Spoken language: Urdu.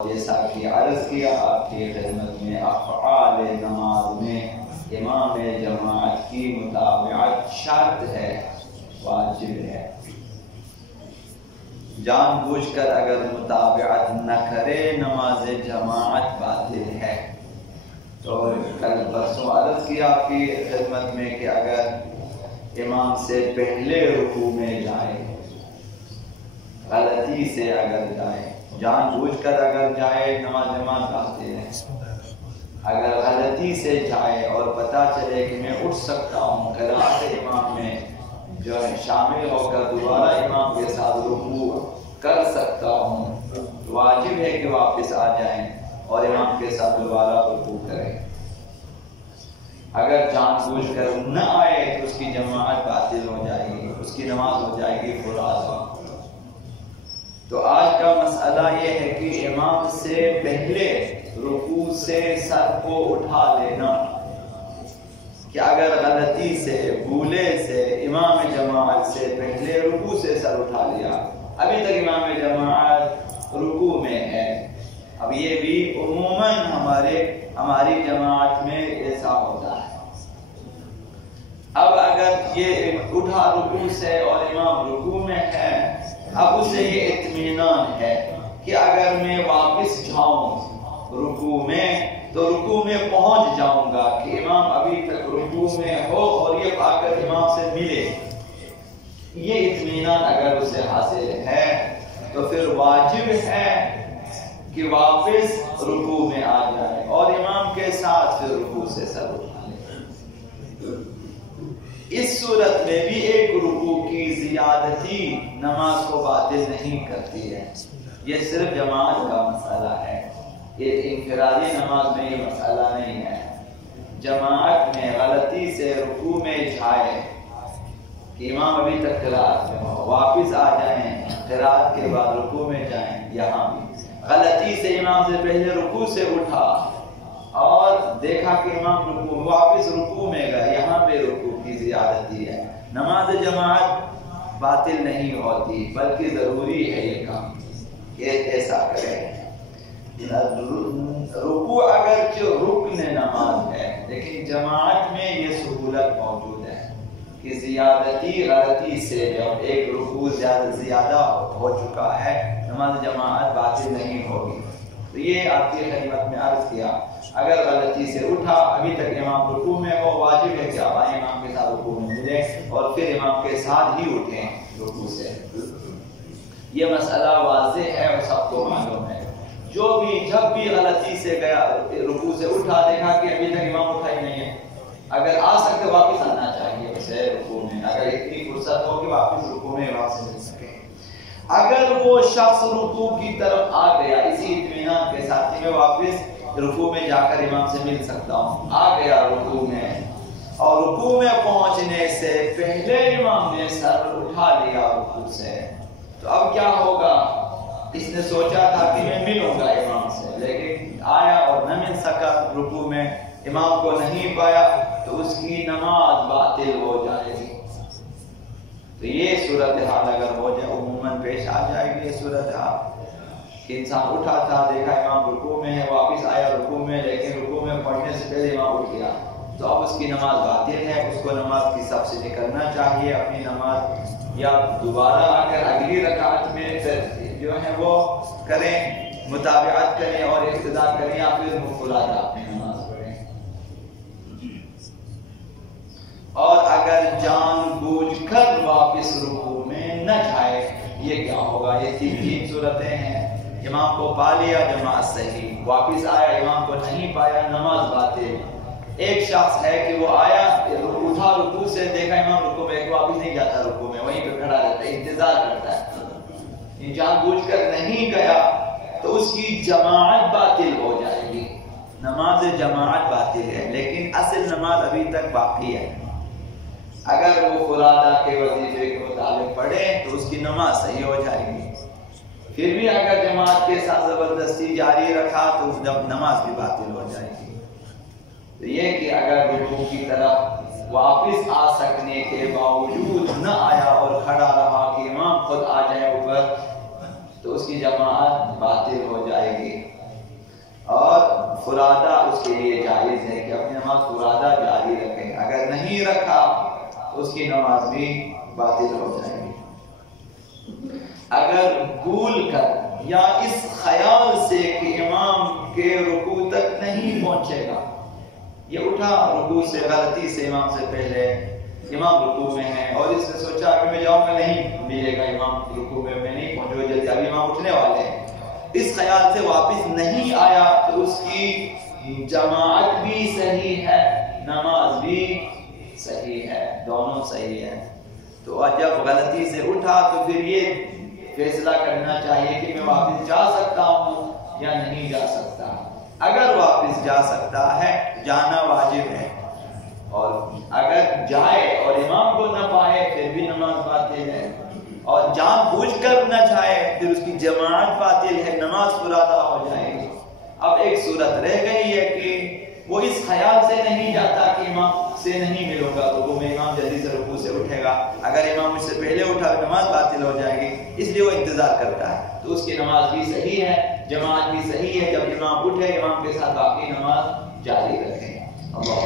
جیسا کہ عرض کیا آپ کی خدمت میں افعال نماز میں امام جماعت کی متابعت شرط ہے، واجب ہے۔ جان بوجھ کر اگر متابعت نہ کرے نماز جماعت باطل ہے۔ تو کل پرسوں عرض کیا آپ کی خدمت میں کہ اگر امام سے پہلے رکوع میں جائے، غلطی سے اگر جائے، جان بوجھ کر اگر جائے نماز جماعت باطل ہے۔ اگر غلطی سے جائے اور پتہ چلے کہ میں اٹھ سکتا ہوں، قرات امام میں جو ہے شامل ہو کر دوبارہ امام کے ساتھ رکوع کر سکتا ہوں، واجب ہے کہ واپس آ جائیں اور امام کے ساتھ دوبارہ رکوع کریں۔ اگر جان بوجھ کر نہ آئے تو اس کی جماعت باطل ہو جائے گی، اس کی نماز ہو جائے گی فراضہ۔ تو آج کا مسئلہ یہ ہے کہ امام سے پہلے رکوع سے سر کو اٹھا لینا، کہ اگر غلطی سے بھولے سے امام جماعت سے پہلے رکوع سے سر اٹھا لیا، ابھی تک امام جماعت رکوع میں ہے۔ اب یہ بھی عموماً ہماری جماعت میں ایسا ہوتا ہے۔ اب اگر یہ اٹھا رکوع سے اور امام رکوع میں ہے، اب اسے یہ اطمینان ہے کہ اگر میں واپس جاؤں رکوع میں تو رکوع میں پہنچ جاؤں گا، کہ امام ابھی تک رکوع میں ہو اور یہ آ کر امام سے ملے۔ یہ اطمینان اگر اسے حاصل ہے تو پھر واجب ہے کہ واپس رکوع میں آ جائے اور امام کے ساتھ پھر رکوع سے سر اٹھا لے۔ اس صورت میں بھی ایک رکوع کی زیادتی نماز کو باطل نہیں کرتی ہے۔ یہ صرف جماعت کا مسئلہ ہے، یہ انفرادی نماز میں یہ مسئلہ نہیں ہے۔ جماعت میں غلطی سے رکوع میں جائے کہ امام ابھی تک قرات میں ہو، واپس آ جائیں، قرات کے بعد رکوع میں جائیں۔ یہاں بھی غلطی سے امام سے پہلے رکوع سے اٹھا اور دیکھا کہ امام رکوع، واپس رکوع میں گئے، یہاں پہ رکوع کی زیادتی ہے۔ نماز جماعت باطل نہیں ہوتی، بلکہ ضروری ہے یہ کام کہ ایسا کرے۔ رکوع اگرچہ رکن نماز ہے، لیکن جماعت میں یہ سہولت موجود ہے کہ زیادتی غلطی سے جب ایک رکوع زیادہ ہو چکا ہے، نماز جماعت باطل نہیں ہوگی۔ تو یہ آپ کی خدمت میں عرض کیا، اگر غلطی سے اٹھا ابھی تک امام رکوع میں ہو، واجب ہے کہ آپ آئیں امام کے ساتھ رکوع میں ملیں اور پھر امام کے ساتھ ہی اٹھیں رکوع سے۔ یہ مسئلہ واضح ہے اور سب کو معلوم ہے۔ جب بھی غلطی سے گیا رکوع سے اٹھا، دیکھا کہ ابھی تک امام اٹھا ہی نہیں ہے، اگر آ سکتے واپس آنا چاہیے اسے رکوع میں، اگر اتنی فرصت ہو کہ واپس رکوع میں امام سے مل سکے۔ اگر وہ شخص رکوع کی طرف آ گیا اسی اطمینان کے ساتھ میں واپس رکوع میں جا کر امام سے مل سکتا ہوں، آ گیا رکوع میں اور رکوع میں پہنچنے سے پہلے امام نے سر اٹھا لیا رکوع سے، تو اب کیا ہوگا؟ اس نے سوچا تھا کہ میں ملوں گا امام سے، لیکن آیا اور نہ مل سکا رکوع میں، امام کو نہیں پایا، تو اس کی نماز باطل ہو جائے گی۔ تو یہ صورتحال اگر ہو جائے، عموماً پیش آ جائے گی یہ صورتحال کہ انسان اٹھا تھا، دیکھا امام رکوع میں ہے، واپس آیا رکوع میں، لیکن رکوع میں پڑھنے سے پہلے امام اٹھ گیا، تو اب اس کی نماز باطل ہے۔ اس کو نماز کی صف سے نکلنا چاہیے، اپنی نماز یا دوبارہ آ کر اگلی رکعت میں جو ہے وہ کریں، متابعت کریں اور اقتداء کریں، یا پھر مفردہ اپنی نماز پڑھیں۔ اور اگر جان بوجھ کر واپس رکوع میں نہ جائے، یہ کیا ہوگا؟ یہ تین صورتیں ہیں۔ امام کو پا لیا، جماعت صحیح، واپس آیا، امام کو نہیں پایا، نماز باطل۔ ایک شخص ہے کہ وہ آیا، اٹھا رکوع سے، دیکھا امام رکوع میں، واپس نہیں جاتا رکوع میں، وہیں پہ کھڑا رہتا ہے، انتظار کرتا ہے، جان بوجھ کر نہیں گیا تو اس کی جماعت باطل ہو جائے گی، نماز جماعت باطل ہے، لیکن اصل نماز ابھی تک باقی ہے۔ اگر وہ فرادہ کے وظیفے کے مطابق پڑھے تو اس کی نماز صحیح ہو جائے گی۔ پھر بھی اگر جماعت کے ساتھ زبردستی جاری رکھا تو جب نماز بھی باطل ہو جائے گی۔ تو یہ کہ اگر رکوع کی طرف واپس آ سکنے کے باوجود نہ آیا اور کھڑا رہا کہ امام خود آ جائے اوپر، تو اس کی جماعت باطل ہو جائے گی، اور فرادہ اس کے لیے جائز ہے کہ اپنی نماز فرادہ جاری رکھیں، اگر نہیں رکھا تو اس کی نماز بھی باطل ہو جائے گی۔ اگر بھول کر یا اس خیال سے کہ امام کے رکوع تک نہیں پہنچے گا، یہ اٹھا رکوع سے غلطی سے امام سے پہلے، امام رکوع میں ہے اور اس نے سوچا کہ میں جاؤں گا نہیں ملے گا امام رکوع میں نہیں پہنچوں گا جلدی، ابھی امام اٹھنے والے ہیں، اس خیال سے واپس نہیں آیا تو اس کی جماعت بھی صحیح ہے، نماز بھی صحیح ہے، دونوں صحیح ہے۔ تو جب غلطی سے اٹھا تو پھر یہ فیصلہ کرنا چاہیے کہ میں واپس جا سکتا ہوں یا نہیں جا سکتا۔ اگر واپس جا سکتا ہے جانا واجب ہے، اور اگر جائے اور امام کو نہ پائے پھر بھی نماز باطل ہے، اور جان بوجھ کر نہ جائے پھر اس کی جماعت باطل ہے، نماز فرادہ ہو جائے گی۔ اب ایک صورت رہ گئی ہے کہ وہ اس خیال سے نہیں جاتا کہ امام سے نہیں ملوں گا رکوع میں، امام جلدی سے رکوع سے اٹھے گا، اگر امام مجھ سے پہلے اٹھا تو نماز باطل ہو جائے گی، اس لیے وہ انتظار کرتا ہے، تو اس کی نماز بھی صحیح ہے، جماعت بھی صحیح ہے، جب امام اٹھے امام کے ساتھ باقی نماز جاری رکھیں۔ اللہ